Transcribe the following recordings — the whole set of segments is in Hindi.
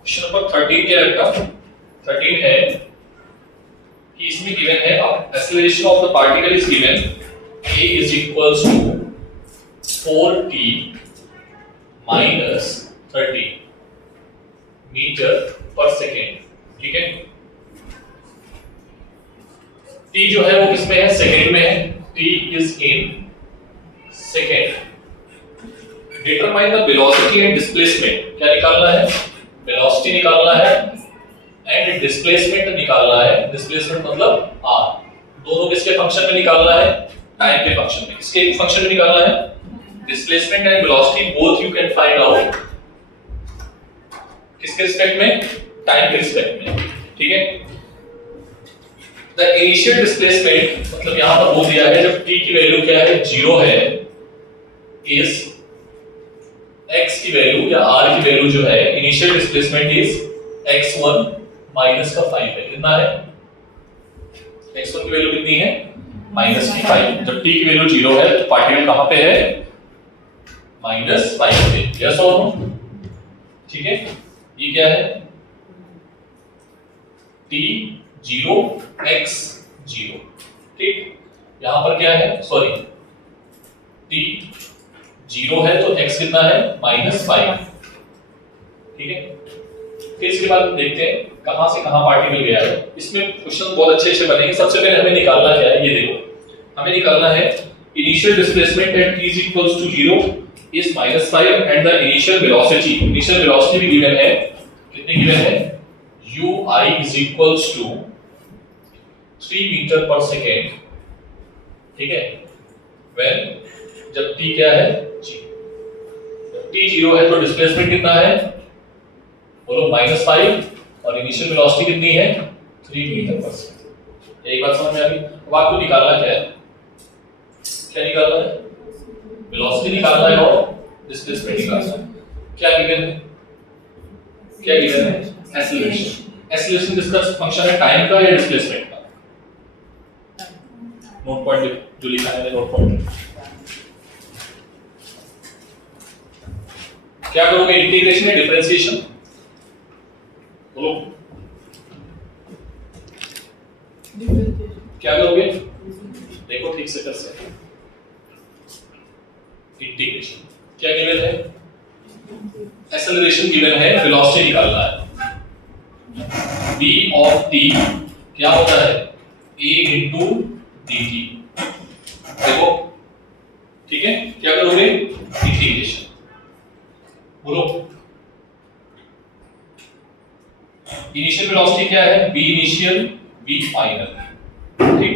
क्वेश्चन नंबर 13 क्या है आपका? 13 है कि इसमें गिवन है acceleration of the particle is given a is equals to 4t minus 30 metre per second. ठीक है, t जो है वो किसमें है? सेकेंड में है। t is in second. Determine the velocity and displacement. क्या निकालना है? वेलोसिटी निकालना है एंड डिस्प्लेसमेंट निकालना है। डिस्प्लेसमेंट मतलब r। दोनों किसके फंक्शन में निकालना है? टाइम के फंक्शन में। किसके फंक्शन में निकालना है? Displacement and velocity both you can find out किसके रिस्पेक्ट में? टाइम के रिस्पेक्ट में। ठीक है, द इनिशियल डिस्प्लेसमेंट मतलब यहां पर बोल दिया है जब t की वैल्यू क्या है? 0 है, इज x की वैल्यू या r की वैल्यू जो है initial displacement is x1 minus का 5 है। कितना है? x1 की वैल्यू कितनी है? माइनस की 5। जब t की वैल्यू 0 है तो पार्टिकल कहां पे है? माइनस 5 पे। यस और नो? ठीक है, ये क्या है? t 0 x 0। ठीक, यहां पर क्या है? सॉरी, t 0 है तो x कितना है? माइनस 5। ठीक है, फिर इसके बाद देखते हैं कहां से कहां पार्टिकल गया है। इसमें क्वेश्चन बहुत अच्छे से बनेंगे। सबसे पहले हमें निकालना क्या है? ये देखो, हमें निकालना है initial displacement at t is equals to 0 is -5 and the initial velocity. Initial velocity भी गिवन है। कितनी गिवन है? ui is equals to 3 metre per second. ठीक है, when जब t क्या है? 0। जब t 0 है तो डिस्प्लेसमेंट कितना है? बोलो -5 और इनिशियल वेलोसिटी कितनी है? 3 मीटर पर सेकेंड। एक बात समझ में आ गई? अब आपको निकालना क्या है? क्या निकालना है? वेलोसिटी निकालना है और डिस्प्लेसमेंट निकालना है। क्या गिवन है? क्या गिवन है? एक्सेलरेशन। एक्सेलरेशन किसका फंक्शन है? टाइम का या डिस्प्लेसमेंट का? नोट पॉइंट जो लिखा है नोट पॉइंट। क्या करोगे? इंटीग्रेशन या डिफरेंशिएशन? बोलो क्या करोगे? देखो ठीक से कर सकते। इंटीग्रेशन। क्या गिवन है? एक्सेलरेशन गिवन है, वेलोसिटी निकालना है। v ऑफ t क्या होता है? a into dt। देखो ठीक है, क्या करोगे? इंटीग्रेशन। बोलो इनिशियल वेलोसिटी क्या है? v initial v final. ठीक,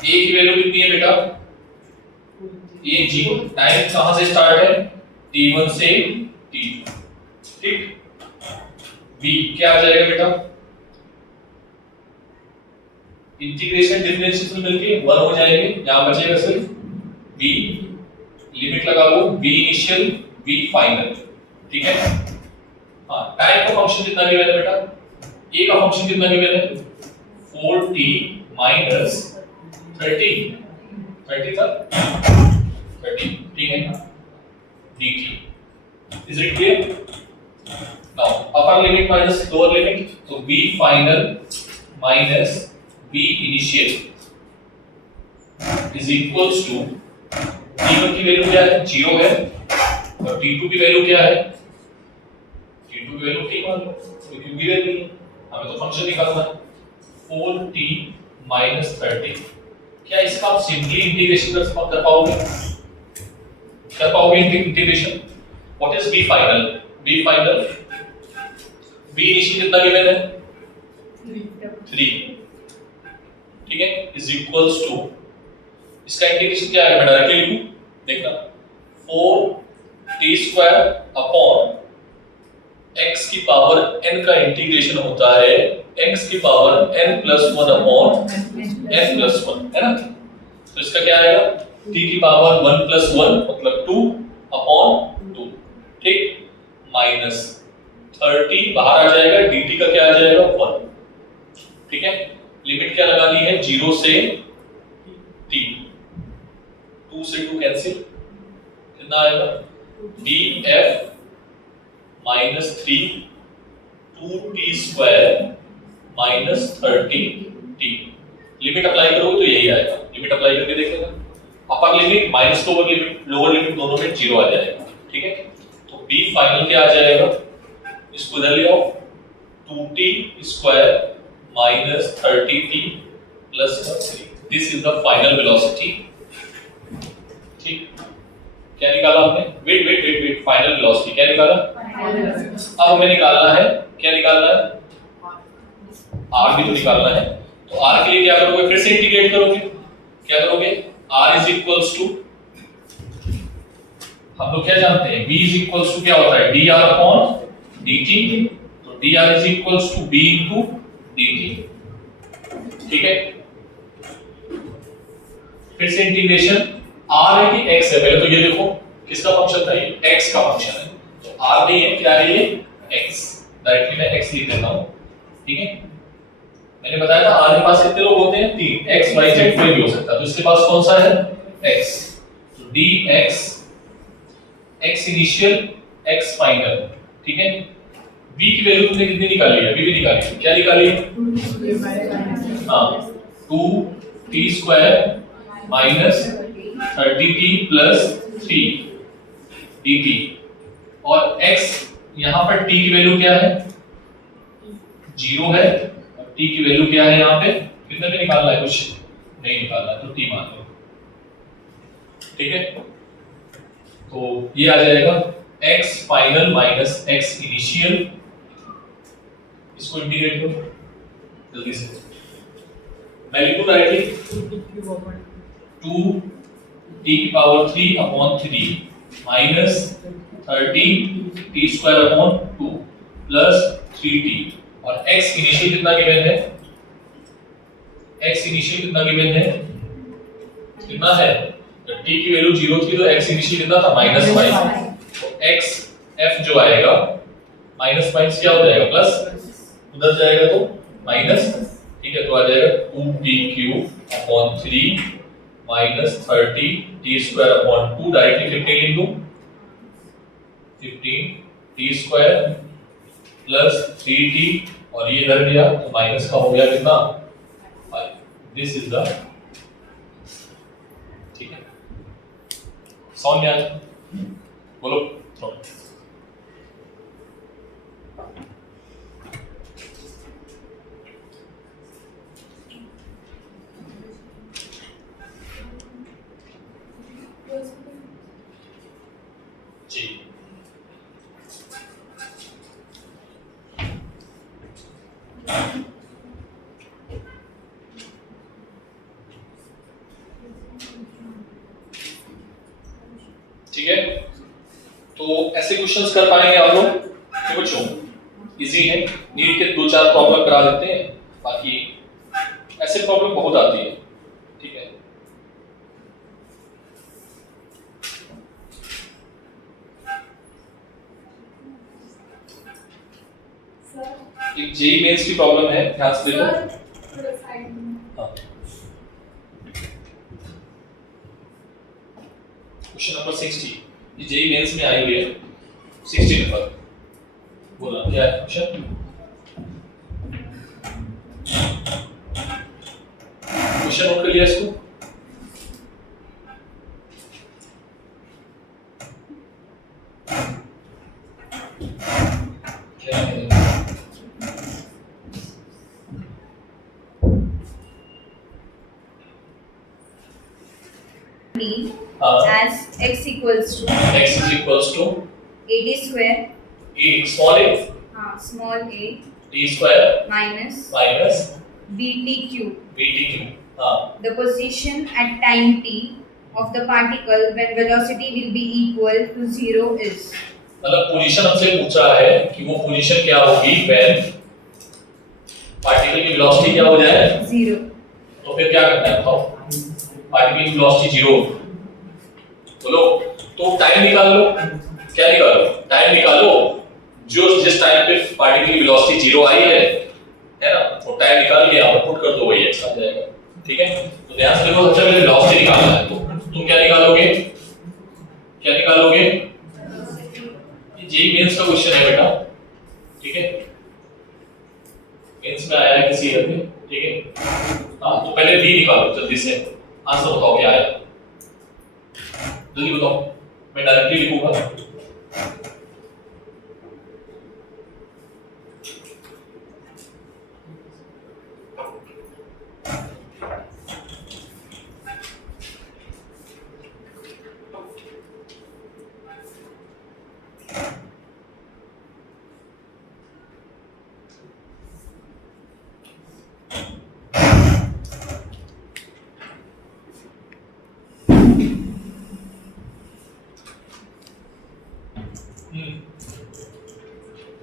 a की वैल्यू कितनी है बेटा? ये 0। टाइम कहां से स्टार्ट है? t1 से t2। ठीक, v क्या आ जाएगा बेटा? इंटीग्रेशन डिफरेंशिएशन मिलके 1 हो जाएंगे। यहां बचेगा सिर्फ v। लिमिट लगा लो, v इनिशियल v फाइनल। ठीक है, हां, टाइम का फंक्शन कितना गिवन है बेटा? a का फंक्शन कितना गिवन है? 4t minus 30 था 30। ठीक है, dt is it clear? now upper limit minus lower limit, so v final minus v initial is equals to t1 की वैल्यू क्या है? 0 है और t2 की वैल्यू क्या है? t2 की वैल्यू t मान लो क्योंकि गिवन नहीं है, हमें तो फंक्शन निकालना है। 4t minus 30। क्या इसका आप सिंपली इंटीग्रेशन कर पाओगे? कर पाओगे integration? What is v final? v final v initial कितना गिवन है? 3। ठीक है, इज इक्वल्स टू इसका इंटीग्रेशन क्या है? मैं डायरेक्टली लिखूं, देखना 4t² अपॉन x की पावर n का इंटीग्रेशन होता है x की पावर n+1 अपॉन n+1, है ना? तो इसका क्या आएगा? t की पावर 1+1 मतलब 2 अपॉन 2। ठीक, माइनस 30 बाहर आ जाएगा, dt का क्या आ जाएगा? 1। ठीक है, लिमिट क्या लगानी है? 0 से t। 2 से 2 कैंसिल, कितना आएगा? df minus 3 2t square minus 30t। Limit apply करोगे तो यही आएगा। लिमिट अप्लाई करके देखो ना, upper limit minus lower limit दोनों में 0 आ जाएगा। ठीक है, तो b फाइनल क्या आ जाएगा, इसको इधर ले आओ, 2t square minus 30t plus 3। This is the final velocity. ठीक, क्या निकाला आपने? वेट, फाइनल वेलोसिटी क्या निकाला? अब हमें निकालना है, क्या निकालना है? r भी तो निकालना है। तो r के लिए क्या करोगे, फिर से इंटीग्रेट करोगे। क्या करोगे? r इज इक्वल्स टू, हम लोग क्या जानते हैं, b इज इक्वल्स टू क्या होता है, dr अपॉन dt। तो dr is equals to b into dt। ठीक है, फिर से इंटीग्रेशन। r है कि x है, पहले तो ये देखो किसका फंक्शन था, ये x का फंक्शन है। तो r नहीं है, क्या है ये, x। डायरेक्टली मैं x लिख देता हूं। ठीक है, मैंने बताया था r के पास कितने लोग होते हैं, 3, x y z कोई भी हो सकता है। तो इसके पास कौन सा है, x। तो dx, x initial x final. ठीक है, v की वैल्यू तुमने कितनी निकाली है, v भी निकाली है, क्या निकाली है? हां, 2t square minus 30t plus 3 dt। और x यहां पर t की वैल्यू क्या है, 0 है। और t की वैल्यू क्या है यहां पे, कितने पे निकालना है, कुछ नहीं निकालना है, तो t मान लो। ठीक है, तो ये आ जाएगा x final minus x initial. इसको इंटीग्रेट करो जल्दी से, मैं लिखूं डायरेक्टली 2t की power 3 upon 3 minus 30t square upon 2 plus 3t। और x इनिशियल कितना गिवन है, x इनिशियल कितना गिवन है, कितना है, जब t की वैल्यू 0 थी तो x इनिशियल कितना था, -5। तो x f जो आएगा -5 क्या हो जाएगा, प्लस, उधर जाएगा तो माइनस। ठीक है, तो आ जाएगा 2t³ upon 3 minus 30t square upon 2। Directly 15 लिख दूं, 15t स्क्वायर प्लस 3t, और ये इधर गया तो माइनस का हो गया कितना, 5। दिस इज द, ठीक है, समझ में आया? बोलो जी। ठीक है, तो ऐसे क्वेश्चंस कर पाएंगे आप लोग? बच्चों इजी है, नीट के 2-4 प्रॉब्लम करा देते हैं, बाकी ऐसे प्रॉब्लम बहुत आती है। ठीक है, एक जेई मेंस की प्रॉब्लम है, ध्यान से देखो। हाँ, क्वेश्चन नंबर 60, ये जेई मेंस में आई हुई है, 60 नंबर। बोला क्या है क्वेश्चन, क्वेश्चन नोट कर लिया इसको। क्या है as x equals to x is equals to ad square, a small a small a t square minus minus bt cube. bt cube। The position at time t of the particle when velocity will be equal to 0 is, मतलब पोजीशन हमसे पूछ रहा है कि वो पोजीशन क्या होगी व्हेन पार्टिकल की वेलोसिटी क्या हो जाए, 0। तो फिर क्या करना है बताओ, पार्टिकल की वेलोसिटी 0। बोलो, तो टाइम निकाल लो, क्या निकालो, टाइम निकालो, जो जिस टाइम पे पार्टिकल की वेलोसिटी 0 आई है ना, वो टाइम निकाल के यहाँ पर पुट कर दो, वही x आ जाएगा। ठीक है, तो ध्यान से देखो, सबसे पहले वेलोसिटी निकालना है, तो तुम क्या निकालोगे, क्या निकालोगे, जेई मेंस का क्वेश्चन है बेटा, ठीक है, मेंस में आया है किसी ईयर में, ठीक है। हाँ तो पहले बी निकालो जल्दी से, आंसर बताओ क्या आया, जल्दी बताओ, मैं डायरेक्टली लिखूंगा।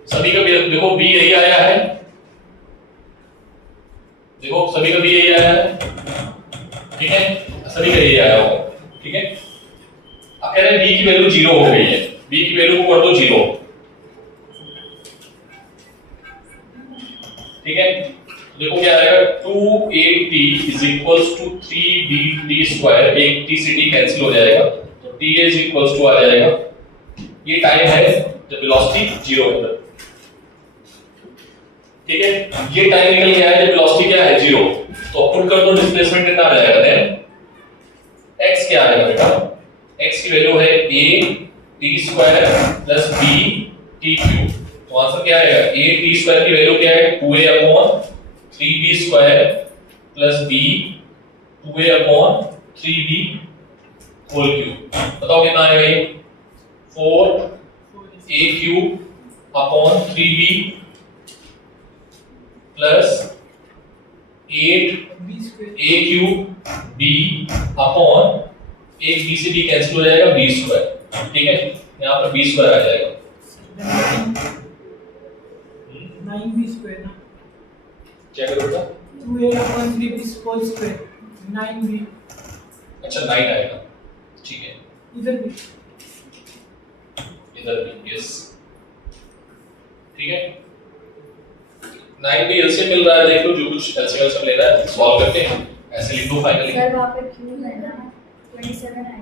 सभी का देखो बी यही आया है, देखो सभी का बी यही आया है, ठीक है, सभी का यही आया होगा, ठीक है। अब कह रहे हैं बी की वैल्यू 0 हो गई है, बी की वैल्यू को कर दो 0, ठीक है। देखो क्या आएगा, 2at is equals to 3bt square, एक t से t कैंसिल हो जाएगा, तो t is equals to आ जाएगा, ये टाइम है जब वेलोसिटी 0 है, ठीक है। ये टाइम निकल गया है जब वेलोसिटी क्या है 0, तो पुट कर दो, डिस्प्लेसमेंट कितना आ जाएगा, देन x क्या आएगा बेटा, x की वैल्यू है a t square plus b t cube, तो आंसर क्या आएगा, a t स्क्वायर की वैल्यू क्या है 2a upon 3b square plus b 2a upon 3b whole cube, बताओ कितना आएगा ये 4a cube upon 3b plus 8a cube b upon एक b से b कैंसिल हो जाएगा b स्क्वायर, ठीक है, यहाँ पर b स्क्वायर आ जाएगा 9b स्क्वायर ना, क्या करो बेटा 2a upon 3b whole square 9b, अच्छा 9 आएगा, ठीक है, इधर भी यस, ठीक है। 9 भी एलसीएम मिल रहा है, देख लो जो कुछ एलसीएम सब ले रहा है सॉल्व करते हैं, ऐसे लिख दो फाइनली। सर वहां पे क्यों है ना 27 है,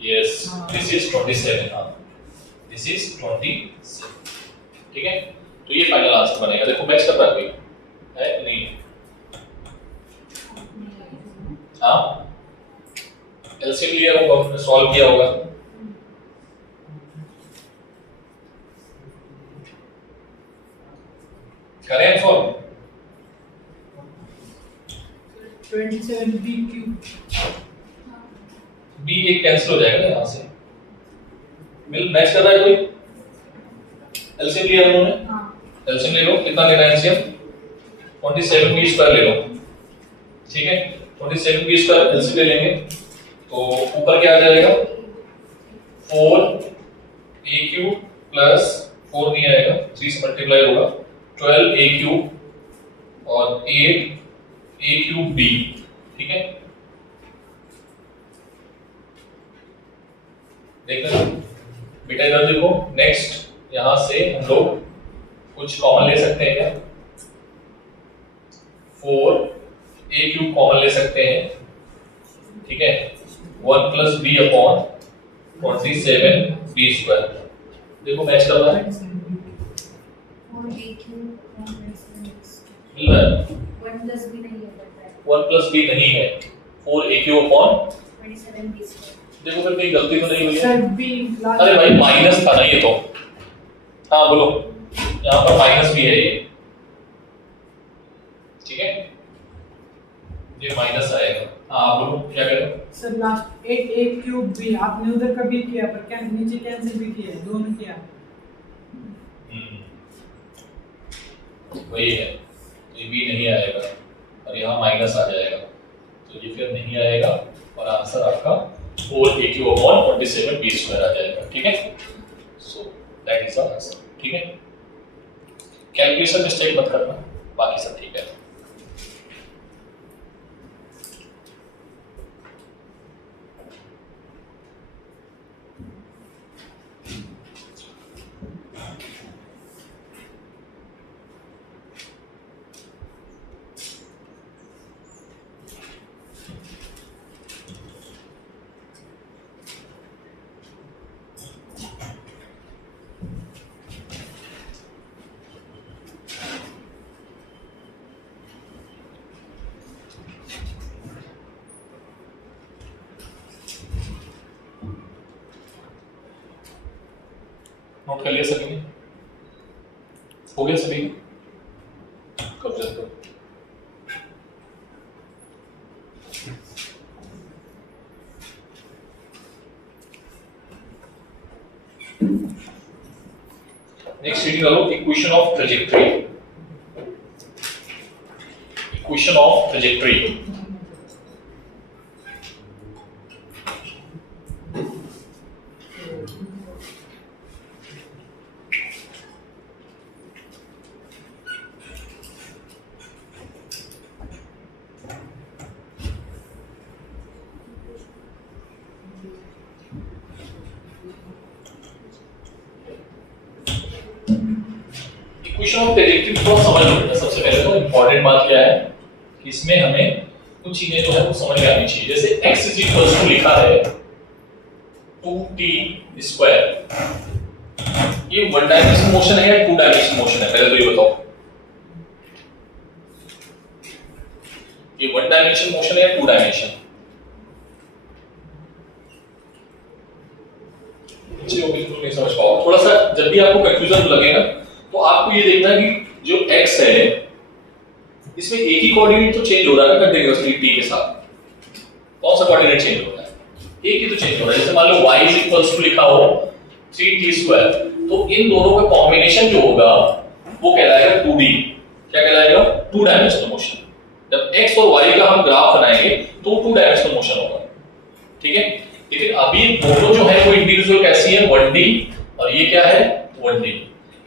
यस दिस इज 27, हां दिस इज 27, ठीक है, तो ये फाइनल आंसर बनेगा। देखो मैच कर रहा है नहीं, हाँ एलसीएम लिया होगा, सॉल्व किया होगा, करें सॉल्व 27b क्यूब, b एक कैंसिल हो जाएगा यहां से, मिल मैच कर रहा है कोई, एलसीएम लिया उन्होंने, हां एलसीएम ले लो, कितना लेना है एलसीएम 27b स्क्वायर ले लो, ठीक है, 27b स्क्वायर एलसीएम ले लेंगे, तो ऊपर क्या आ जाएगा 4a क्यूब प्लस 4 नहीं आएगा 3 से मल्टीप्लाई होगा 12a क्यूब और 8a क्यूब b, ठीक है, देखना बेटा इधर देखो, नेक्स्ट यहां से हम लोग कुछ कॉमन ले सकते हैं क्या, 4a क्यूब कॉमन ले सकते हैं, ठीक है, 1 plus b upon 47b square, देखो मैच कर रहा है, और a क्यूब मिल रहा है, 1 प्लस b नहीं है, 1 प्लस b नहीं है, 4a cube upon, 27b square, देखो फिर कहीं गलती तो नहीं हुई है, सर b अरे भाई माइनस था ना ये तो, हाँ बोलो, यहाँ पर माइनस भी है ये, ठीक है, ये माइनस आएगा, हाँ आप बोलो क्या कह रहे हो, sir last 8a cube b, आपने उधर का b किया पर क्या नीचे कैंसिल भी किया, दोनों किया, वही है, तो ये b नहीं आएगा और यहाँ माइनस आ जाएगा, तो ये फिर नहीं आएगा और आंसर आपका 4a cube upon 27b square आ जाएगा, ठीक है, so that is the answer, ठीक है, कैलकुलेशन मिस्टेक मत करना, बाकी सब ठीक है। नोट कर लिया सभी ने? हो गया सभी? कब तक तो नेक्स्ट रीडिंग करो equation of trajectory. Equation of trajectory. Equation of trajectory थोड़ा समझ लो बेटा। सबसे पहले तो इंपॉर्टेंट बात क्या है कि इसमें हमें कुछ चीजें जो है वो समझ में आनी चाहिए। जैसे x इज इक्वल्स टू लिखा है 2t स्क्वायर, ये वन डायमेंशनल मोशन है या टू डायमेंशनल मोशन है? पहले तो ये बताओ, ये वन डायमेंशनल मोशन है या टू डायमेंशन? चलो बिल्कुल नहीं समझ पाओ। थोड़ा सा जब भी आपको कंफ्यूजन लगेगा तो आपको ये देखना है कि जो x है इसमें एक ही कोऑर्डिनेट तो चेंज हो रहा है कंटीन्यूअसली t के साथ। कौन सा कोऑर्डिनेट चेंज हो रहा है? एक ही तो चेंज हो रहा है। जैसे मान लो y इज इक्वल्स टू लिखा हो 3t स्क्वायर, तो इन दोनों का कॉम्बिनेशन जो होगा वो कहलाएगा 2d। क्या कहलाएगा? Two dimensional motion. जब x और y का हम ग्राफ बनाएंगे तो टू डायमेंशनल मोशन होगा, ठीक है। लेकिन अभी दोनों जो है वो इंडिविजुअल कैसी है? 1d और ये क्या है? 1d।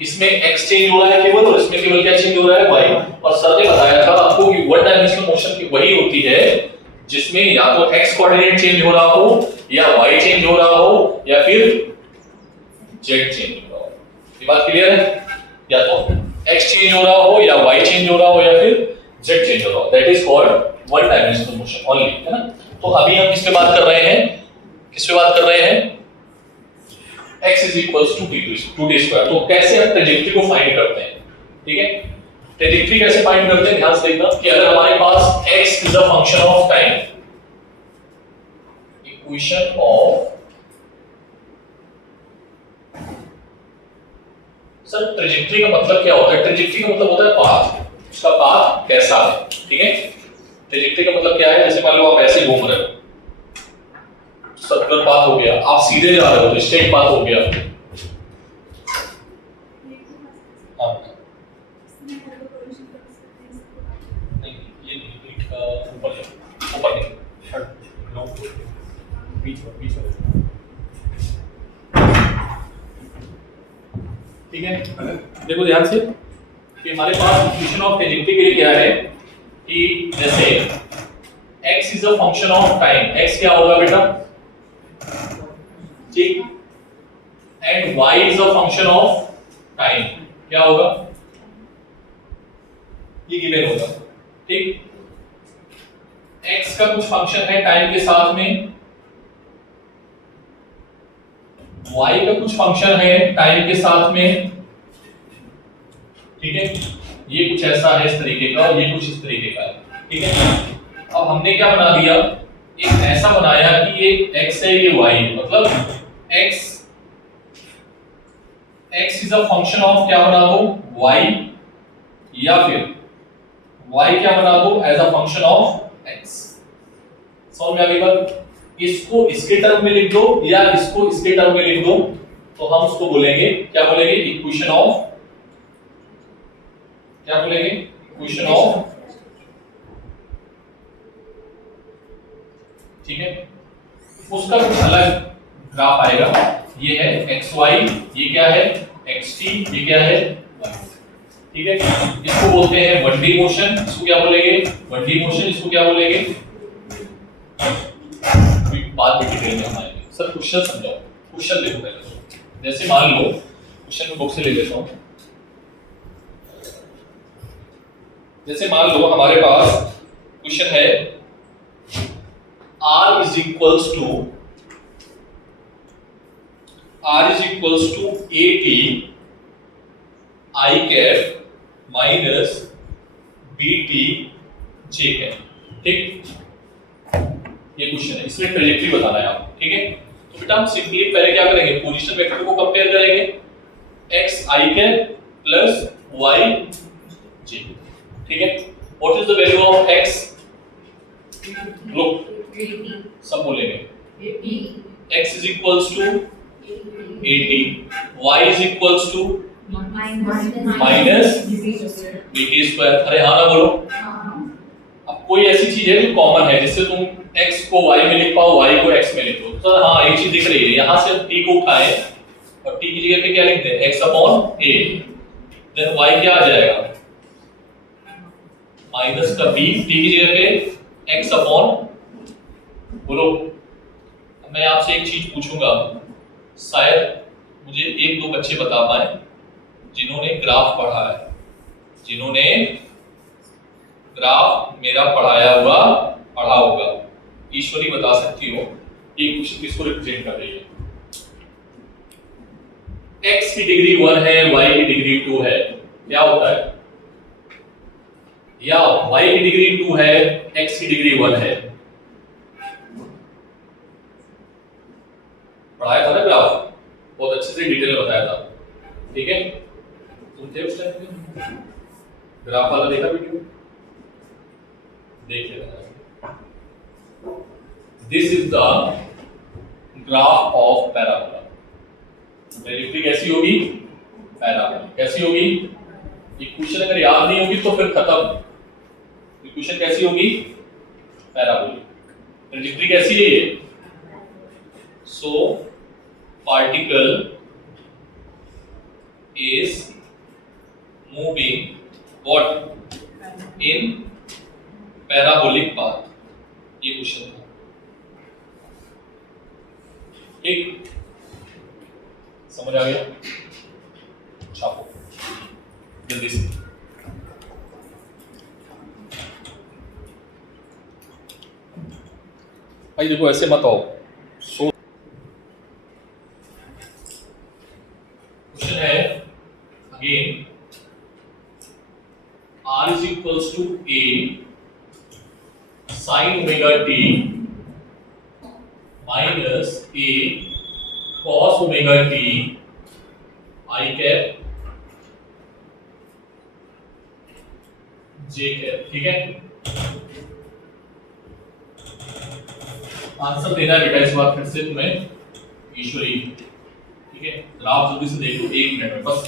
इसमें x चेंज हो रहा है केवल और इसमें केवल क्या चेंज हो रहा है? y। और सर ने बताया था आपको कि वन डायमेंशनल मोशन की वही होती है जिसमें या तो x कोऑर्डिनेट चेंज हो रहा हो या y चेंज हो रहा हो या फिर z चेंज हो रहा हो। ये बात क्लियर है? या तो x चेंज हो रहा हो या y चेंज हो रहा हो या फिर z चेंज हो रहा हो, that is called one dimensional motion only, है ना। तो अभी हम किस पे बात कर रहे हैं? किस पे बात कर रहे हैं? x is equals to 2d square. तो कैसे हम ट्रेजेक्टरी को फाइंड करते हैं? ठीक है, ट्रेजेक्टरी कैसे फाइंड करते हैं ध्यान से देखना कि अगर हमारे पास x is a function of time, equation of sir trajectory का मतलब क्या होता है? ट्रेजेक्टरी का मतलब होता है पाथ, उसका पाथ कैसा है, ठीक है। ट्रेजेक्टरी का मतलब क्या है? जैसे मान लो आप ऐसे घूम रहे हो, सर्कुलर पाथ हो गया, आप सीधे जा रहे हो तो स्ट्रेट पाथ हो गया। नहीं ये नहीं, ऊपर ऊपर नहीं, बीच ठीक है। देखो ध्यान से कि हमारे पास इक्वेशन ऑफ ट्रेजेक्टरी के लिए क्या है कि जैसे x is a function of time, x क्या होगा बेटा? ठीक, and y is a function of time, क्या होगा? ये गिवन होगा, ठीक। x का कुछ फंक्शन है टाइम के साथ में, y का कुछ फंक्शन है टाइम के साथ में, ठीक है। ये कुछ ऐसा है इस तरीके का और ये कुछ इस तरीके का है, ठीक है। अब हमने क्या बना दिया? एक ऐसा बनाया कि ये x है ये y है, मतलब x is a function of क्या बना दो? y, या फिर y क्या बना दो as a function of x। समझ में आ गई बात? इसको इसके टर्म में लिख दो या इसको इसके टर्म में लिख दो तो हम उसको बोलेंगे क्या बोलेंगे? इक्वेशन ऑफ, क्या बोलेंगे? इक्वेशन ऑफ, ठीक है। उसका कुछ अलग ग्राफ आएगा, ये है xy, ये क्या है? xt, ये क्या है? y, ठीक है। इसको बोलते हैं 1D मोशन, इसको क्या बोलेंगे? 1D मोशन, इसको क्या बोलेंगे? बाद में डिटेल में हम आएंगे। सर क्वेश्चन समझाओ, क्वेश्चन देखो पहले। जैसे मान लो क्वेश्चन में बुक से ले लेता हूं। जैसे मान लो हमारे पास क्वेश्चन है r is equals to at I cap minus bt j cap, ठीक। ये क्वेश्चन है, इसमें ट्रेजेक्टरी बताना है आपको, ठीक है। तो बेटा हम सिंपली पहले क्या करेंगे? पोजीशन वेक्टर को कंपेयर करेंगे, आई कैप प्लस वाई जे, ठीक है। What is the value of x? Look, 80. सब बोलेंगे 80. x is equals to 80, y is equals to minus bt square. अरे हाँ ना बोलो। अब कोई ऐसी चीज है जो कॉमन है जिससे तुम x को y में लिख पाओ, y को x में लिखो। तो हाँ एक चीज दिख रही है, यहाँ से t को उठाएं और t की जगह पे क्या लिखते हैं? x upon a, then y क्या आ जाएगा? माइनस का b, t की जगह पे x अपॉन, बोलो। मैं आपसे एक चीज पूछूंगा, शायद मुझे एक दो बच्चे बता पाए जिन्होंने ग्राफ पढ़ा है, जिन्होंने ग्राफ मेरा पढ़ाया हुआ पढ़ा होगा। ईश्वरी बता सकती हो ये क्वेश्चन किसको रिप्रेजेंट कर रही है? x की डिग्री 1 है, y की डिग्री 2 है, क्या होता है? या y की डिग्री 2 है, x की डिग्री 1 है। पढ़ाया था ना ग्राफ, बहुत अच्छे से डिटेल में बताया था, ठीक है। तुम थे उस टाइम पे? ग्राफ वाला देखा वीडियो? देख लेना। This is the graph of parabola. Trajectory कैसी होगी? पैराबोला। कैसी होगी? इक्वेशन अगर याद नहीं होगी तो फिर खत्म। इक्वेशन कैसी होगी? पैराबोलिक। ट्रेजेक्टरी कैसी है ये? सो particle is moving what? In parabolic path। ये क्वेश्चन था, ठीक? समझ आ गया? छापो जल्दी से। भाई देखो ऐसे मत आओ, सो क्वेश्चन है again, r is equals to a sin omega t minus a cos omega t I cap j cap, ठीक है। आंसर देना है बेटा इस बार फिर से तुम्हें, ईश्वरी, ठीक है। ग्राफ जल्दी से देख लो, 1 मिनट में बस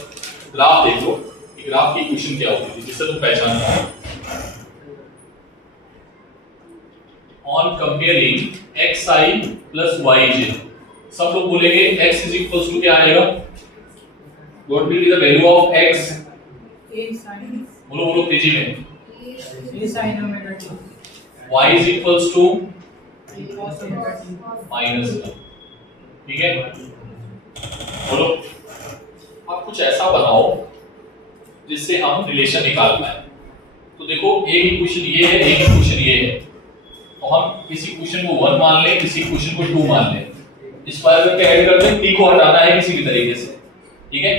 ग्राफ देख लो कि ग्राफ की इक्वेशन क्या होती थी जिससे तुम पहचान पाओ। On comparing xi plus yj, सब लोग बोलेंगे x इज इक्वल्स टू क्या आएगा? What will be the value of x? a sin, बोलो बोलो तेजी में। a sin omega t, y is equals to a cos omega t, minus 1, ठीक है। बोलो आप कुछ ऐसा बनाओ जिससे हम रिलेशन निकाल पाए। तो देखो एक इक्वेशन ये है, एक इक्वेशन ये है, तो हम इस इक्वेशन को 1 मान लें, इस इक्वेशन को 2 मान लें, स्क्वायर करके ऐड करते हैं, t को हटाना है किसी भी तरीके से, ठीक है।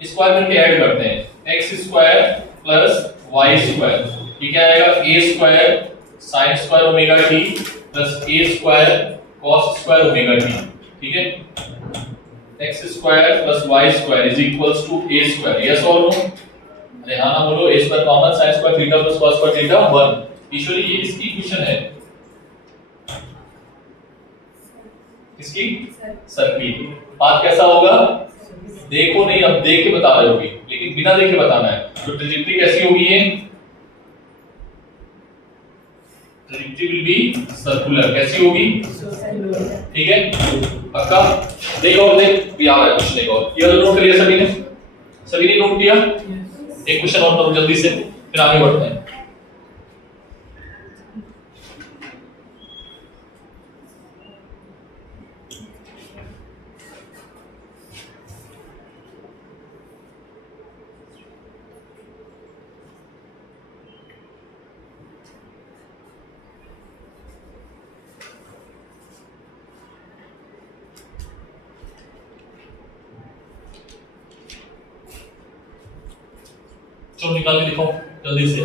स्क्वायर करके ऐड करते हैं, x square plus y square, ये क्या आएगा? a square sin square omega t plus a square cos square omega t, ठीक है। x square plus y square is equals to a square, yes और नो? अरे हाँ ना बोलो। a square common, sin square theta plus cos square theta 1। Ishwari ये इसकी इक्वेशन है, इसकी सर्किल। पाथ कैसा होगा? देखो नहीं, अब देख के बता रहे होगी, लेकिन बिना देखे बताना है। तो ट्रेजेक्टरी कैसी होगी? ये ट्रेजेक्टरी विल बी सर्कुलर। कैसी होगी? ठीक है, पक्का? देख और देख, याद है कुछ नहीं और ये नोट किया सभी ने? सभी ने नोट किया? एक क्वेश्चन और करो जल्दी से, फिर आगे बढ़ते हैं। चलो निकाल के दिखाओ जल्दी से,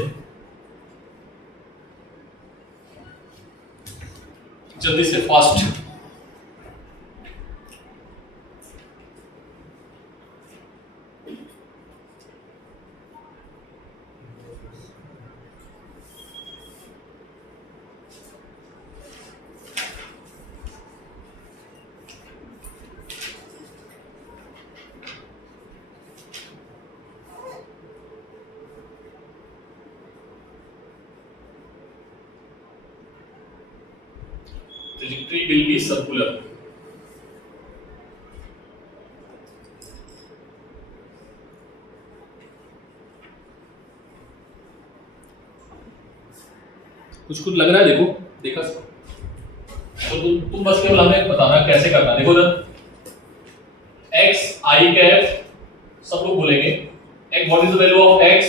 जल्दी से fast. trajectory will be circular. कुछ कुछ लग रहा है, देखो देखा तो तुम बस केवल हमें बताना कैसे करना। देखो ना, x I कैप सब लोग बोलेंगे x, what is the value of x,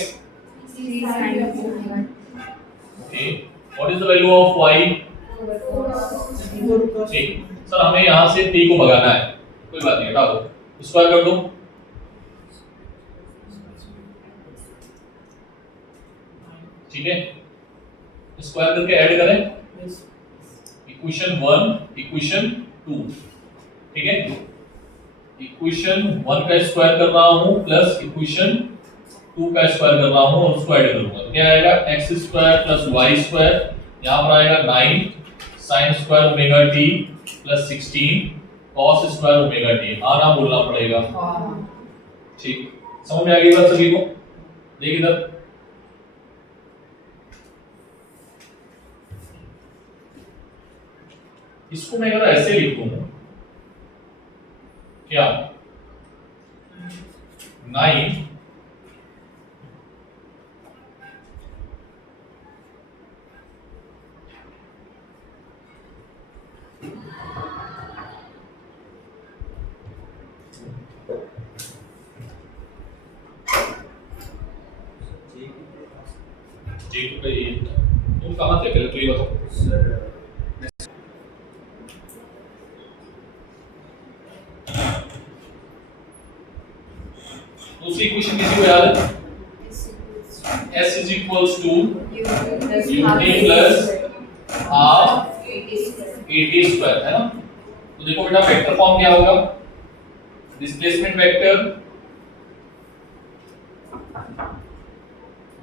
okay, what is the value of y, ठीक। सर हमें यहाँ से t को भगाना है, कोई बात नहीं, हटा दो, स्क्वायर कर दो, ठीक है, स्क्वायर करके ऐड करें, इक्वेशन 1 इक्वेशन 2, ठीक है, इक्वेशन 1 का स्क्वायर कर रहा हूं प्लस इक्वेशन 2 का स्क्वायर कर रहा हूं और उसको ऐड करूंगा, तो क्या आएगा x square plus y square, यहां पर आएगा 9 sin square omega t plus 16 cos square omega t, आना बोलना पड़ेगा, ठीक। समझ में आ गई बात सभी को? देख इधर, इसको मैं अगर ऐसे लिख दूं, क्या 9 जी भाई, तुम कहाँ थे पहले तो ये बताओ। दूसरी इक्वेशन किसी को याद है? s is equals to ut plus half at square, है ना? तो देखो बेटा, वेक्टर फॉर्म क्या होगा? डिस्प्लेसमेंट वेक्टर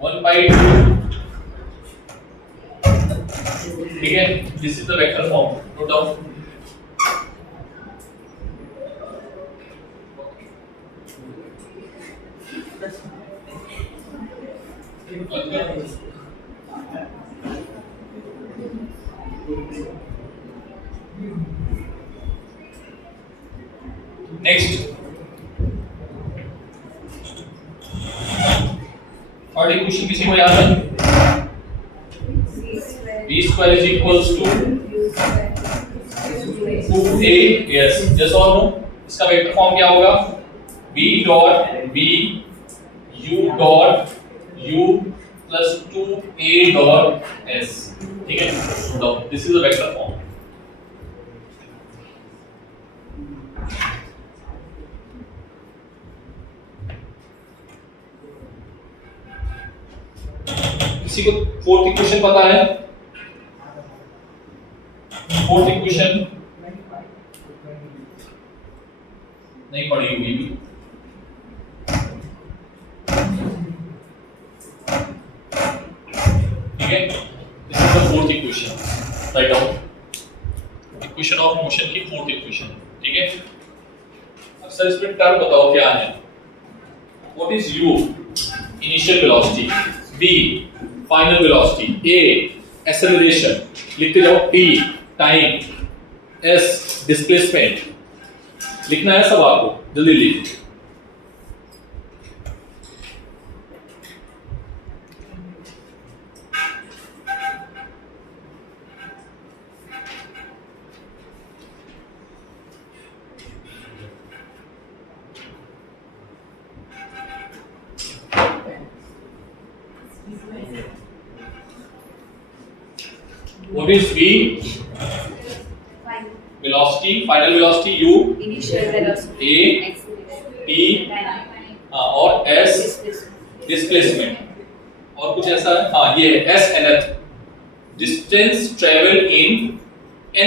1/2, ठीक है, this is the vector form, note down. Next, third equation किसी को याद है? b square is equals to 2a, yes, yes or no? इसका वेक्टर फॉर्म क्या होगा? b dot b u dot u plus 2a dot s, ठीक है, so this is the vector form। किसी को फोर्थ इक्वेशन पता है? फोर्थ इक्वेशन नहीं पढ़ी होगी भी, ठीक है, this is the fourth equation, write down, equation of motion की फोर्थ इक्वेशन, ठीक है। अब सर इसमें टर्म बताओ क्या है? What is u, initial velocity, v final velocity, a acceleration, लिखते जाओ, t टाइम, s डिस्प्लेसमेंट, लिखना है सब आपको, जल्दी लिखिए। What is v? Velocity, final velocity, u, Initial velocity, a, t, और s displacement, और कुछ ऐसा है, हाँ ये है s nth, distance travel in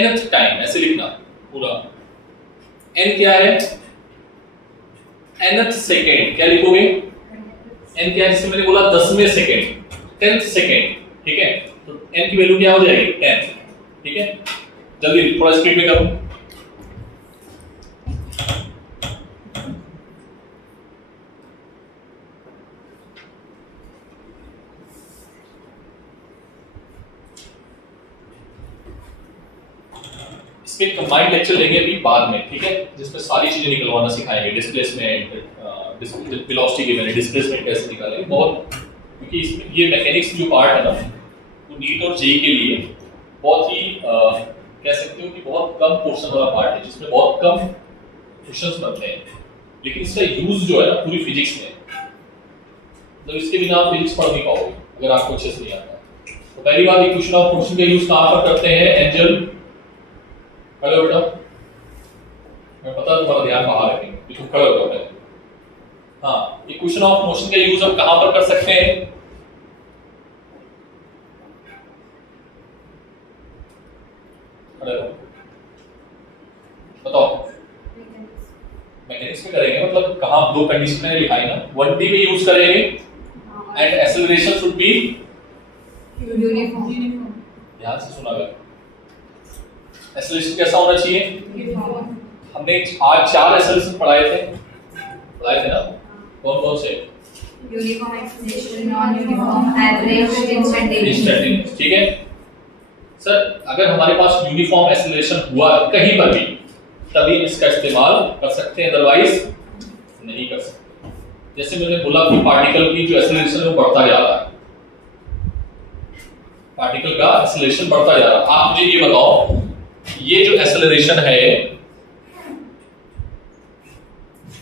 nth time, ऐसे लिखना पूरा। n क्या है? nth सेकेंड, क्या लिखोगे? n क्या है? जिससे मैंने बोला 10वें सेकेंड, 10th सेकेंड, ठीक है, तो n की वैल्यू क्या हो जाएगी? 10, ठीक है, जल्दी थोड़ा स्पीड में करो। इसके कंबाइंड लेक्चर लेंगे अभी बाद में, ठीक है, जिसमें सारी चीजें निकलवाना सिखाएंगे, डिस्प्लेसमेंट, वेलोसिटी की मैंने डिस्प्लेसमेंट कैसे निकालेंगे बहुत, क्योंकि इसमें ये मैकेनिक्स जो पार्ट है ना वो नीट और जेईई के लिए बहुत ही कह सकते हो कि बहुत कम पोर्शन वाला पार्ट है, जिसमें बहुत कम क्वेश्चंस बनते हैं, लेकिन इसका यूज जो है ना पूरी फिजिक्स में, मतलब इसके बिना आप फिजिक्स पढ़ नहीं पाओगे अगर आपको अच्छे से नहीं आता। तो पहली बात, इक्वेशन ऑफ मोशन का यूज कहां पर करते हैं एंजल? हेलो बेटा, मैं पता तुम्हारा ध्यान बाहर है, तुम खड़े हो पहले। हाँ, इक्वेशन ऑफ मोशन का यूज हम कहां पर कर सकते हैं? बताओ। मैकेनिक्स में करेंगे, मतलब कहां, दो कंडीशन में लिखा है ना, 1D में यूज करेंगे and acceleration should be uniform. ध्यान से सुना कर, एक्सेलरेशन कैसा होना चाहिए? हमने आज 4 एक्सेलरेशन पढ़ाए थे ना, कौन कौन से? Uniform acceleration, non uniform, average, instantaneous. ठीक है सर, अगर हमारे पास यूनिफॉर्म एक्सेलरेशन हुआ कहीं पर भी तभी इसका इस्तेमाल कर सकते हैं, अदरवाइज नहीं कर सकते। जैसे मैंने बोला कि पार्टिकल की जो एक्सेलरेशन है वो बढ़ता जा रहा है, पार्टिकल का एक्सेलरेशन बढ़ता जा रहा है। आप मुझे ये बताओ, ये जो एक्सेलरेशन है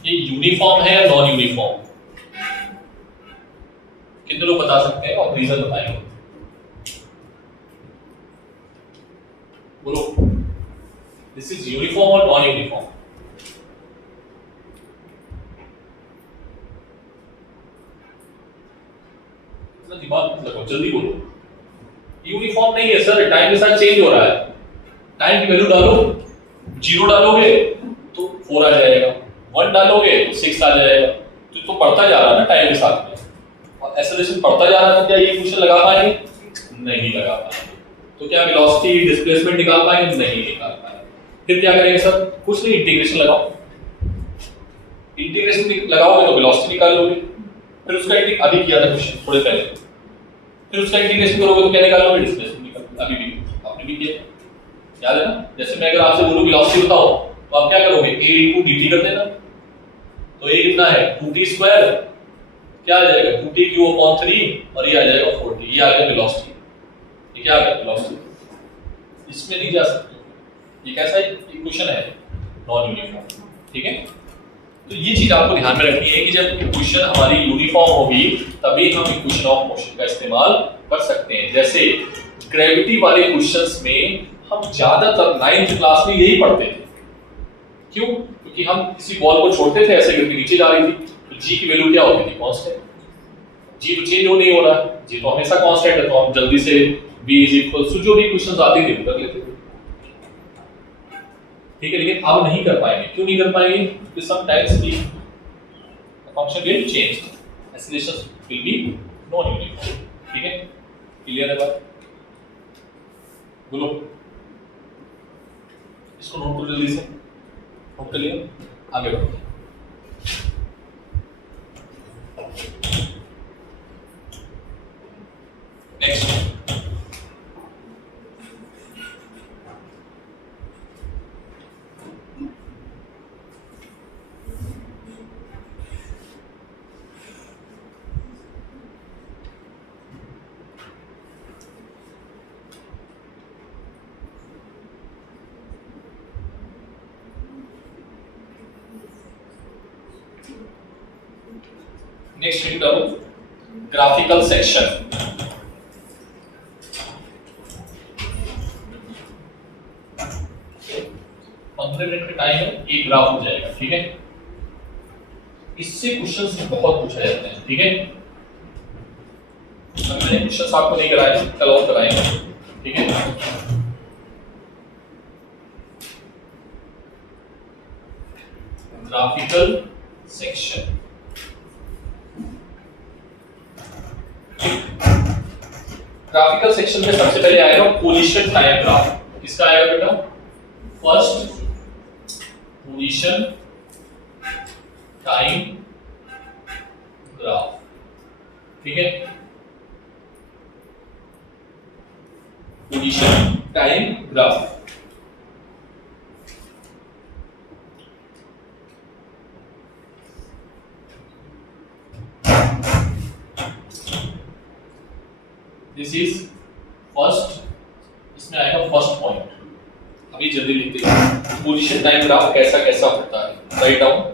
ये यूनिफॉर्म है या नॉन यूनिफॉर्म? कितने लोग बता सकते हैं और रीजन बताएंगे? बोलो, दिस इज यूनिफॉर्म और नॉन यूनिफॉर्म? दिमाग मत लगाओ, जल्दी बोलो। यूनिफॉर्म नहीं है सर, टाइम के साथ चेंज हो रहा है। टाइम की वैल्यू डालो, 0 डालोगे तो 4 आ जाएगा, 1 डालोगे तो 6 आ जाएगा, तो बढ़ता जा रहा है ना टाइम के साथ में, और एक्सेलरेशन बढ़ता जा रहा है, तो क्या ये इक्वेशन लगा पाएंगे? नहीं लगा पाएंगे। तो क्या वेलोसिटी डिस्प्लेसमेंट निकाल पाएंगे? नहीं निकाल पाएंगे। फिर क्या करेंगे सर? कुछ नहीं, इंटीग्रेशन लगाओ। इंटीग्रेशन लगाओगे तो वेलोसिटी निकाल लोगे, फिर उसका अभी किया था क्वेश्चन थोड़े पहले, फिर उसका इंटीग्रेशन करोगे तो क्या निकाल लोगे? डिस्प्लेसमेंट निकाल। अभी भी आपने भी किया, याद है ना? जैसे मैं अगर आपसे बोलूं वेलोसिटी बताओ तो आप क्या करोगे? a * dt कर देना। तो a कितना है? 2t², क्या आ जाएगा? 2t³ और ये आ जाएगा 4t। ये आ गया वेलोसिटी। ये क्या आ गया? वेलोसिटी। इसमें नहीं जा सकते, ये कैसा इक्वेशन है? Non uniform. ठीक है, तो ये चीज आपको ध्यान में रखनी है कि जब इक्वेशन हमारी यूनिफॉर्म होगी तभी हम इक्वेशन ऑफ मोशन का इस्तेमाल कर सकते हैं। जैसे ग्रेविटी वाले क्वेश्चंस में हम ज्यादातर 9th क्लास में यही पढ़ते थे। क्यों? क्योंकि हम किसी बॉल को छोड़ते थे, ऐसे गिरती नीचे जा रही थी, तो जी की वैल्यू क्या होती थी? कांस्टेंट। जी तो चेंज हो नहीं हो रहा है, जी तो हमेशा कांस्टेंट है, तो हम जल्दी से b = जो भी क्वेश्चंस आते थे कर लेते थे। ठीक है, लेकिन अब नहीं कर पाएंगे। क्यों नहीं कर पाएंगे? क्योंकि sometimes the function will change, acceleration will be non uniform। ठीक है, क्लियर है बात? बोलो, इसको नोट करो जल्दी से, नोट कर लिया, आगे बढ़ो। Next, next term graphical section. पंद्रह मिनट का टाइम है, एक ग्राफ हो जाएगा। ठीक है, इससे क्वेश्चंस बहुत पूछा जाते हैं। ठीक है, मैंने क्वेश्चंस आपको नहीं कराए, कल और कराएंगे। ठीक है, ग्राफिकल सेक्शन। ग्राफिकल सेक्शन में सबसे पहले आएगा पोजीशन टाइम ग्राफ। किसका आएगा बेटा? First position time graph. ठीक है, position time graph. This is first, इसमें आएगा फर्स्ट पॉइंट। अभी जल्दी लिखते हैं पोजीशन टाइम ग्राफ कैसा कैसा होता है। Right down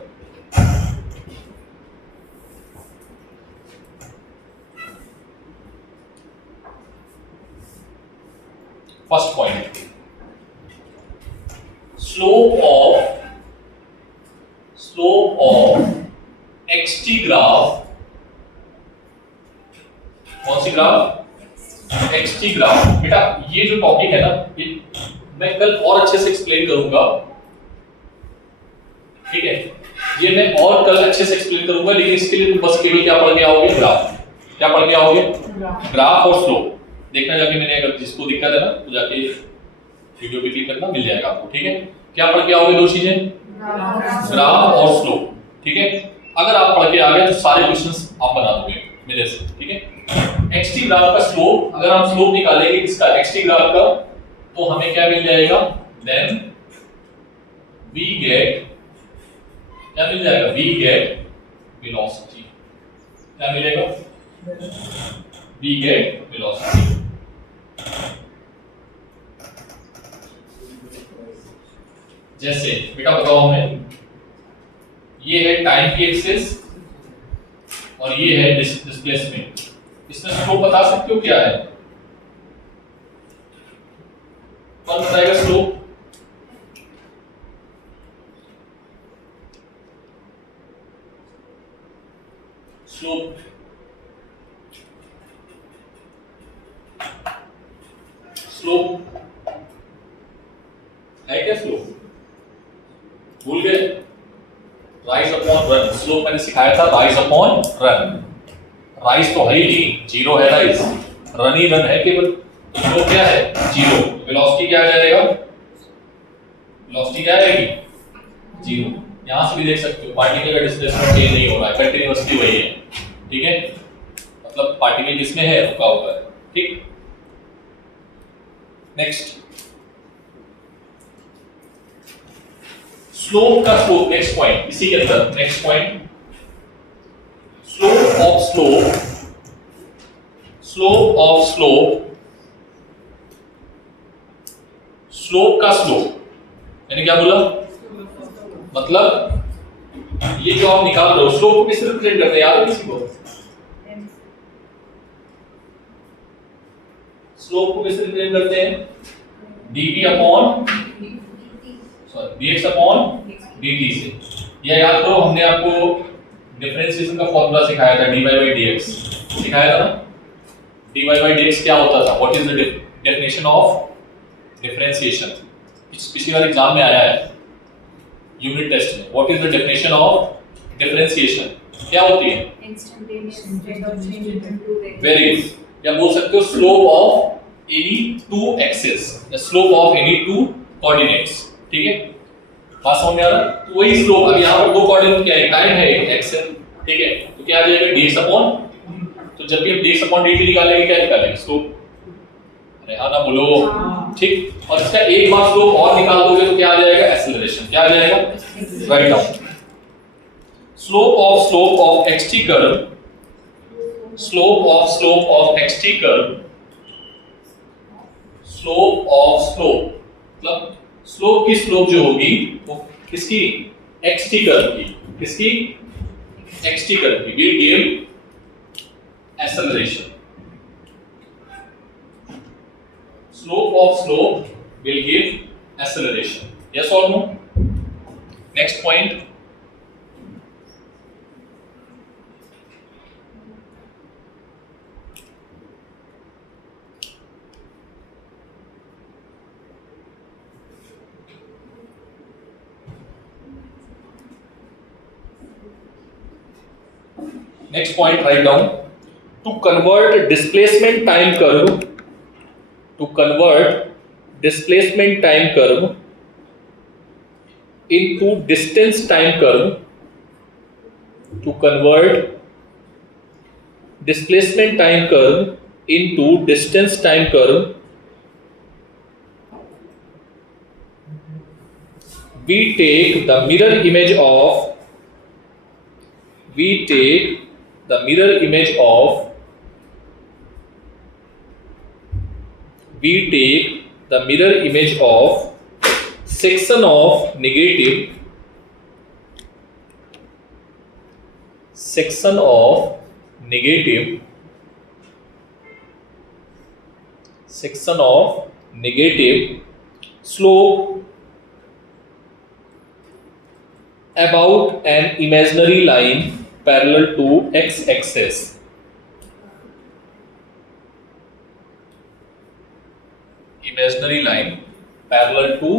first point, slope of XT graph, कौन सी ग्राफ? XT graph. बेटा ये जो टॉपिक है ना, ये मैं कल और अच्छे से एक्सप्लेन करूंगा, ठीक है? ये मैं और कल अच्छे से एक्सप्लेन करूंगा, लेकिन इसके लिए तुम बस केवल क्या पढ़ के आओगे? ग्राफ। क्या पढ़ के आओगे? ग्राफ और स्लोप। देखना जाके, मैंने अगर जिसको दिक्कत है ना तो जाके वीडियो पे क्लिक करना, मिल जाएगा आपको, ठीक है? क्या पढ़ के आओगे? दो चीजें, ग्राफ और स्लोप, ठीक है? अगर आप पढ़ के आ गए तो सारे क्वेश्चंस आप बना दोगे मेरे से, ठीक है? एक्सटी ग्राफ का स्लोप, अगर हम स्लोप निकालेंगे इसका एक्सटी ग्राफ का, तो हमें क्या मिल जाएगा? देन वी गेट, क्या मिल जाएगा? We get velocity. क्या मिलेगा? We get velocity. जैसे बेटा बताओ हमें, ये है टाइम की एक्सिस और ये है डिस्प्लेसमेंट। इसमें स्लोप बता सकते हो क्या है? कौन बताएगा स्लोप? स्लोप स्लोप है क्या? स्लोप भूल गए? राइज अपॉन रन, स्लोप मैंने सिखाया था, राइज अपॉन रन। राइज तो है ही नहीं, जीरो है राइज, रन ही रन है केवल, तो स्लोप क्या है? जीरो। वेलोसिटी क्या आ जाएगा? वेलोसिटी क्या आएगी? जीरो। यहां से भी देख सकते हो पार्टिकल का डिस्प्लेसमेंट चेंज नहीं हो रहा है, कंटीन्यूअसली वही है, ठीक है? मतलब पार्टिकल किसमें है? रुका हुआ है, ठीक? नेक्स्ट, स्लोप का स्लोप, नेक्स्ट पॉइंट इसी के अंदर, next point, slope of slope, slope का स्लोप, मैंने क्या बोला? मतलब ये जो आप निकाल रहे हो, स्लोप को किससे रिप्रेजेंट करते हैं? याद है किसी को? स्लोप को किससे रिप्रेजेंट करते हैं? dv upon dx upon dt से। यह याद करो, हमने आपको डिफरेंशिएशन का फॉर्मूला सिखाया था, dy by dx सिखाया था ना? dy by dx क्या होता था? What is the definition of differentiation? पिछली बार एग्जाम में आया है, यूनिट टेस्ट में। What is the definition of differentiation? क्या होती है? Very good. या बोल सकते हो slope of any two axis, the slope of any two coordinates, ठीक है? बात समझ में आ रहा है? तो वही स्लोप, अब यहाँ पर दो कोऑर्डिनेट क्या है? टाइम है, एक एक्स है, ठीक है? तो क्या आ जाएगा? dx अपॉन, तो जब भी हम dx अपॉन dt निकालेंगे क्या निकालेंगे? स्लोप। अरे हाँ ना बोलो, ठीक? और इसका एक बार स्लोप और निकाल दोगे तो क्या आ जाएगा? एक्सेलरेशन। क्या आ जाएगा? Right down, slope of xt curve, slope of xt curve, slope of slope, मतलब स्लोप की स्लोप जो होगी वो किसकी? xt कर्व की। किसकी? xt कर्व की। Will give acceleration. Slope of slope will give acceleration. Yes और no? Next point, next point, write down, to convert displacement time curve into distance time curve, to convert displacement time curve into distance time curve, we take the mirror image of we take the mirror image of section of negative slope about an imaginary line parallel to x-axis. Imaginary line parallel to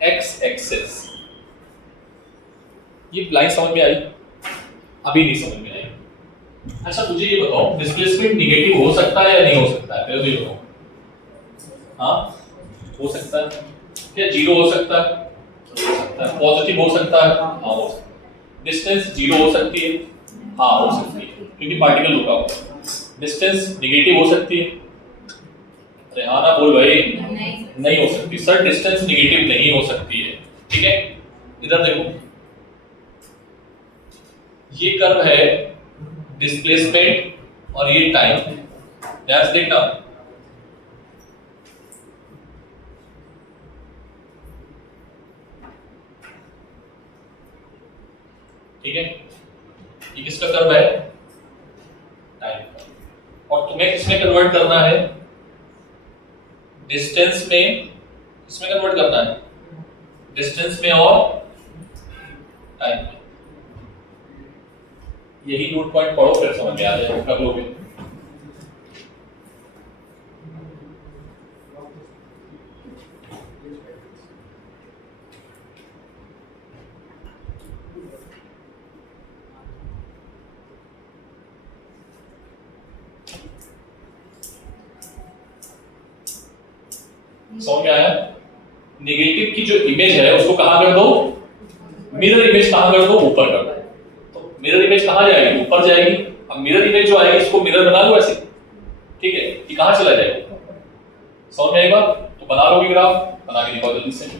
x-axis. ये लाइन समझ में आई? अभी नहीं समझ में आई। अच्छा मुझे ये बताओ, डिस्प्लेसमेंट निगेटिव हो सकता है या नहीं हो सकता है? पहले तो ये बताओ। हाँ हो सकता है। क्या जीरो हो सकता है? हो सकता है। पॉजिटिव हो सकता है? हाँ हो सकता है। डिस्टेंस जीरो हो सकती है? हाँ हो सकती है, क्योंकि पार्टिकल रुका हुआ है। डिस्टेंस निगेटिव हो सकती है? अरे हाँ ना बोल भाई। नहीं हो सकती सर, डिस्टेंस निगेटिव नहीं हो सकती है। ठीक है, इधर देखो, ये कर्व है डिस्प्लेसमेंट और ये टाइम। ध्यान से देखना, ठीक है, ये किसका कर्व है? टाइम का। और तुम्हें किसमें कन्वर्ट करना है? डिस्टेंस में। किसमें कन्वर्ट करना है? डिस्टेंस में और टाइम में। यही नोट पॉइंट पढ़ो, फिर समझ में आ जाएगा, कर लोगे। समझ में आया? नेगेटिव की जो इमेज है उसको कहां कर दो? मिरर इमेज कहां कर दो? ऊपर कर दो। तो मिरर इमेज कहां जाएगी? ऊपर जाएगी। अब मिरर इमेज जो आएगी इसको मिरर बना लो ऐसे, ठीक है, कि कहां चला जाएगा? समझ में आएगा? तो बना लोगे ग्राफ, बना के दिखाओ जल्दी से,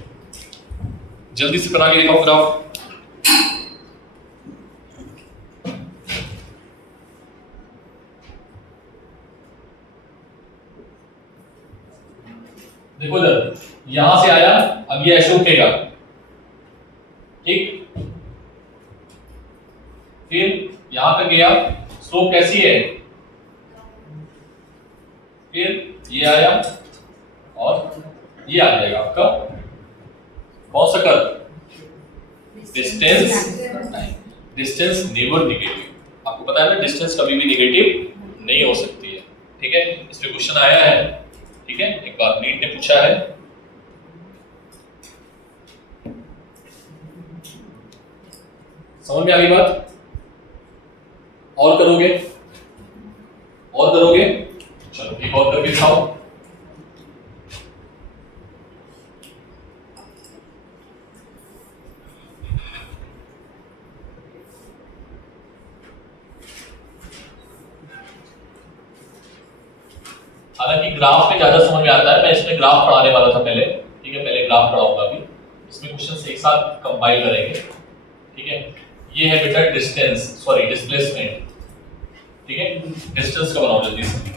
जल्दी से बना के दिखाओ ग्राफ। देखो इधर, यहां से आया, अब ये ऐसे उठेगा, ठीक, फिर यहां तक गया, स्लोप कैसी है? फिर ये आया और ये आ जाएगा आपका कौन सा कर्व? Distance never negative. आपको पता है ना, डिस्टेंस कभी भी निगेटिव नहीं हो सकती है। ठीक है, इस पे क्वेश्चन आया है, ठीक है, एक बार नीट ने पूछा है। समझ में आ गई बात? और करोगे? और करोगे? चलो एक और करके दिखाओ। हालांकि ग्राफ में ज्यादा समझ में आता है, मैं इसमें ग्राफ पढ़ाने वाला था पहले, ठीक है, पहले ग्राफ पढ़ाऊंगा। अभी इसमें क्वेश्चन एक साथ कंपाइल करेंगे, ठीक है। ये है बेटा डिस्प्लेसमेंट, ठीक है। डिस्टेंस का बनाओ जल्दी से।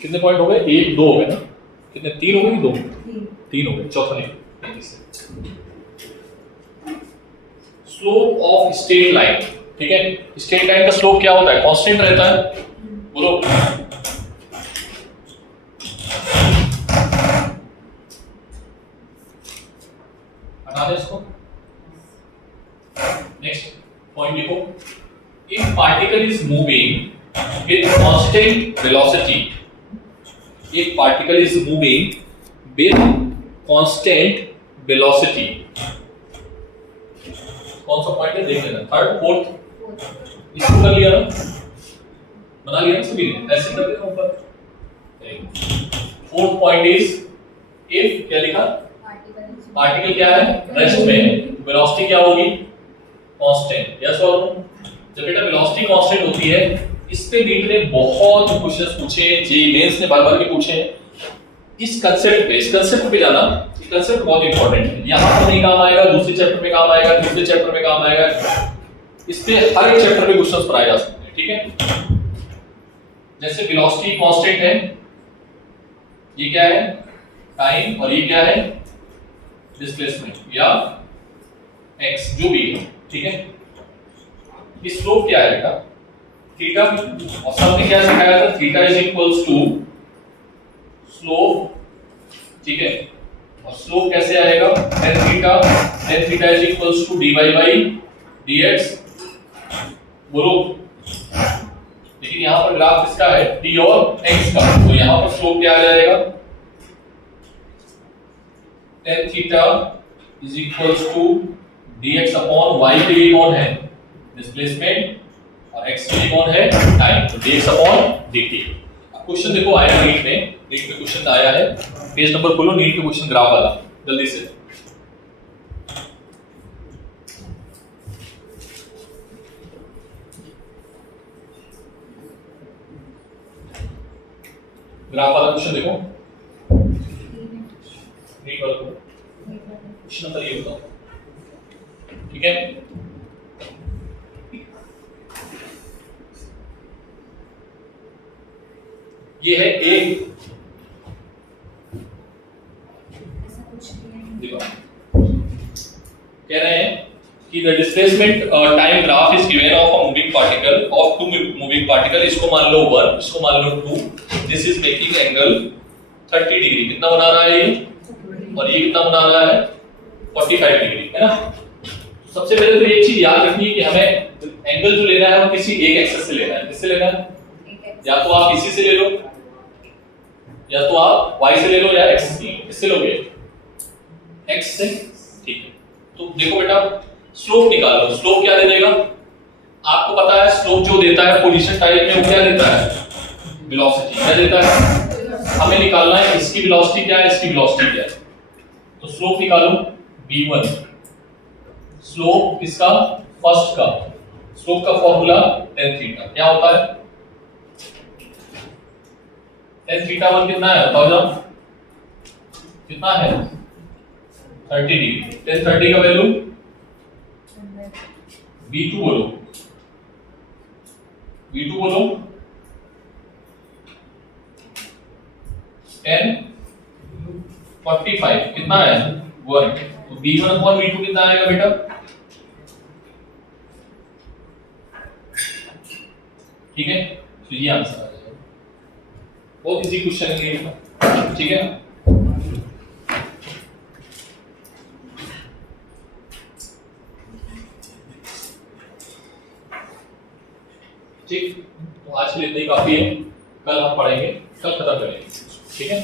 कितने पॉइंट हो गए? 1 2 हो गए ना? कितने? 3 हो गए कि 2? 3 हो गए। चौथा नहीं, स्लोप ऑफ स्ट्रेट लाइन, ठीक है। स्ट्रेट लाइन का स्लोप क्या होता है? कांस्टेंट रहता है। बोलो, हटा दे इसको। नेक्स्ट पॉइंट देखो, if particle is moving with constant velocity, if particle is moving with constant velocity, कौन सा पॉइंट है देख लेना, थर्ड फोर्थ, इसको कर लिया ना, बना लिया ना सभी ने, ऐसे कर देना ऊपर। फोर्थ पॉइंट इज, इफ क्या लिखा? पार्टिकल क्या है, रेस्ट में है, वेलोसिटी क्या होगी, कांस्टेंट। यस और नो? जब बेटा वेलोसिटी कांस्टेंट होती है, इस पे नीट ने बहुत क्वेश्चंस पूछे, जे मेंस ने बार-बार के पूछे हैं। इस कांसेप्ट पे जाना, ये कांसेप्ट बहुत इंपॉर्टेंट है। यहां पर नहीं काम आएगा, दूसरे चैप्टर में काम आएगा, तीसरे चैप्टर में काम आएगा। इस पे हर एक चैप्टर में क्वेश्चंस पढ़ाए जा सकते हैं, ठीक है? जैसे वेलोसिटी कांस्टेंट है, ये क्या है, टाइम, और ये क्या है, डिस्प्लेसमेंट या x जो भी है, ठीक है? ये स्लोप क्या है बेटा, थीटा, और सबने क्या सिखाया था, theta is equals to slope, ठीक है? और स्लोप कैसे आएगा, tan theta is equals to dy by dx, बोलो। लेकिन यहां पर ग्राफ किसका है, t और x का, तो यहां पर स्लोप क्या आ जाएगा, tan theta is equals to dx upon y के लिए कौन है, डिस्प्लेसमेंट, और x के लिए कौन है, टाइम, तो dx अपॉन dt। क्वेश्चन देखो आया नीट में क्वेश्चन आया है, पेज नंबर खोलो, नीट के क्वेश्चन ग्राफ वाला, जल्दी से। ग्राफ वाला क्वेश्चन देखो, नीट वाला क्वेश्चन नंबर ये बताओ, ठीक है? ये है एक, देखो कह रहे हैं कि the displacement time graph is given of a moving particle of two moving particle, इसको मान लो 1, इसको मान लो 2, this is making angle 30 degree. कितना बना रहा है ये, और ये कितना बना रहा है, 45 डिग्री, है ना? सबसे पहले तो एक चीज याद रखनी है कि हमें एंगल जो लेना है वो किसी एक एक्सिस से लेना है। किससे लेना है, या तो आप इसी से ले लो, या तो आप y से ले लो, या x से। किससे लोगे, x से, ठीक है? तो देखो बेटा स्लोप निकालो, स्लोप क्या दे देगा, आपको पता है स्लोप जो देता है पोजीशन टाइप में वो क्या देता है, वेलोसिटी क्या देता है। हमें निकालना है इसकी वेलोसिटी क्या है, इसकी वेलोसिटी क्या है, तो स्लोप निकालो v1, स्लोप इसका फर्स्ट का, स्लोप का फॉर्मूला tan थीटा क्या होता है, tan थीटा 1 कितना है बताओ जरा, कितना है, 30 डिग्री। tan 30 का वैल्यू v2 बोलो, v2 बोलो, tan 45 कितना है 1, तो v1 अपॉन v2 कितना आएगा बेटा, ठीक है? तो ये आंसर आ जाएगा, बहुत इजी क्वेश्चन है ये, ठीक है? ठीक, तो आज के लिए इतना ही काफी है, कल हम पढ़ेंगे, कल खत्म करेंगे, ठीक है?